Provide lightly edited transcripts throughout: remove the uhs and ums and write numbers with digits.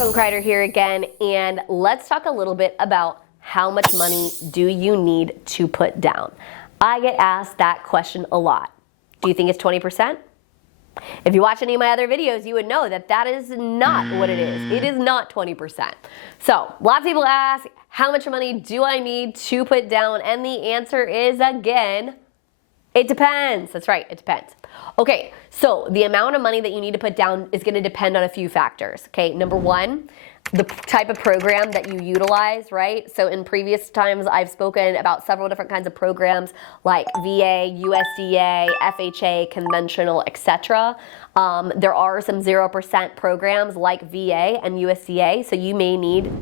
Malcolm Kreider here again, and let's talk a little bit about how much money do you need to put down. I get asked that question a lot. Do you think it's 20%? If you watch any of my other videos, you would know that that is not what it is. It is not 20%. So lots of people ask, how much money do I need to put down? And the answer is, again, it depends. That's right, it depends. Okay, so the amount of money that you need to put down is going to depend on a few factors. Okay, number one, the type of program that you utilize, right? So in previous times, I've spoken about several different kinds of programs like VA, USDA, FHA, conventional, etc. There are some 0% programs like VA and USDA, so you may need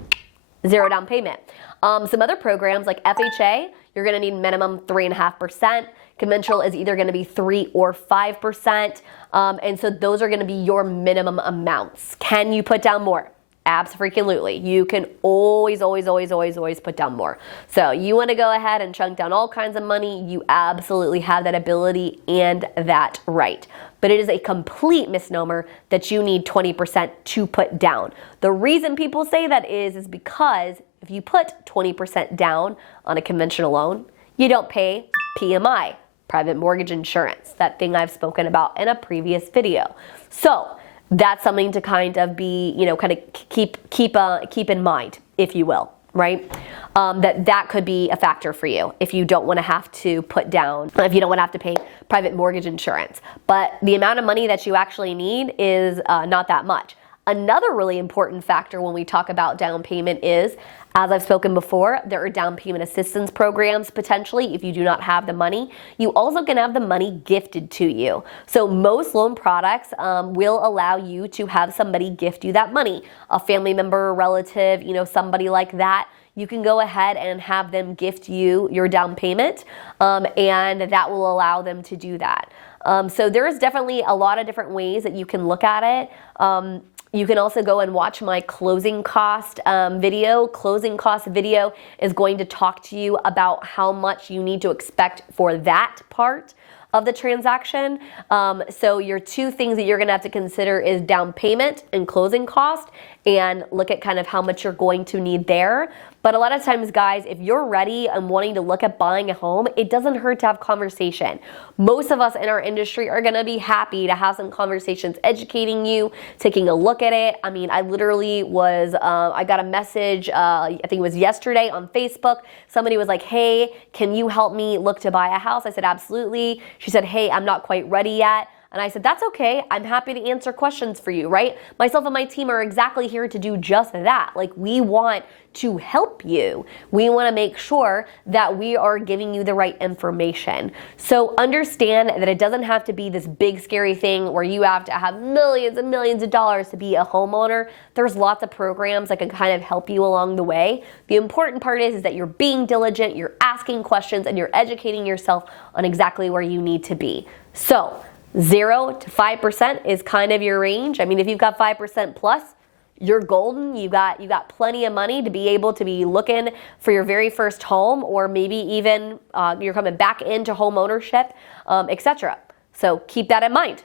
zero down payment. Some other programs like FHA, you're going to need minimum 3.5%. Conventional is either going to be 3 or 5%. And so those are going to be your minimum amounts. Can you put down more? Absolutely. You can always put down more. So you want to go ahead and chunk down all kinds of money. You absolutely have that ability and that right. But it is a complete misnomer that you need 20% to put down. The reason people say that is because if you put 20% down on a conventional loan, you don't pay PMI, private mortgage insurance, that thing I've spoken about in a previous video. So that's something to kind of be, kind of keep in mind, if you will, right? That could be a factor for you if you don't want to have to put down, if you don't want to have to pay private mortgage insurance. But the amount of money that you actually need is not that much. Another really important factor when we talk about down payment is, as I've spoken before, there are down payment assistance programs potentially if you do not have the money. You also can have the money gifted to you. So most loan products will allow you to have somebody gift you that money. A family member, a relative, somebody like that. You can go ahead and have them gift you your down payment, and that will allow them to do that. So there is definitely a lot of different ways that you can look at it. You can also go and watch my closing cost video. Closing cost video is going to talk to you about how much you need to expect for that part of the transaction. So your two things that you're going to have to consider is down payment and closing cost, and look at kind of how much you're going to need there. But a lot of times, guys, if you're ready and wanting to look at buying a home, it doesn't hurt to have conversation. Most of us in our industry are going to be happy to have some conversations educating you, taking a look at it. I mean, I literally was, I got a message, I think it was yesterday on Facebook. Somebody was like, hey, can you help me look to buy a house? I said, absolutely. She said, hey, I'm not quite ready yet. And I said, that's okay. I'm happy to answer questions for you, right? Myself and my team are exactly here to do just that. Like, we want to help you. We want to make sure that we are giving you the right information. So understand that it doesn't have to be this big, scary thing where you have to have millions and millions of dollars to be a homeowner. There's lots of programs that can kind of help you along the way. The important part is that you're being diligent, you're asking questions, and you're educating yourself on exactly where you need to be. So 0 to 5% is kind of your range. I mean, if you've got 5% plus, you're golden. You got plenty of money to be able to be looking for your very first home, or maybe even you're coming back into home ownership, etc. So keep that in mind.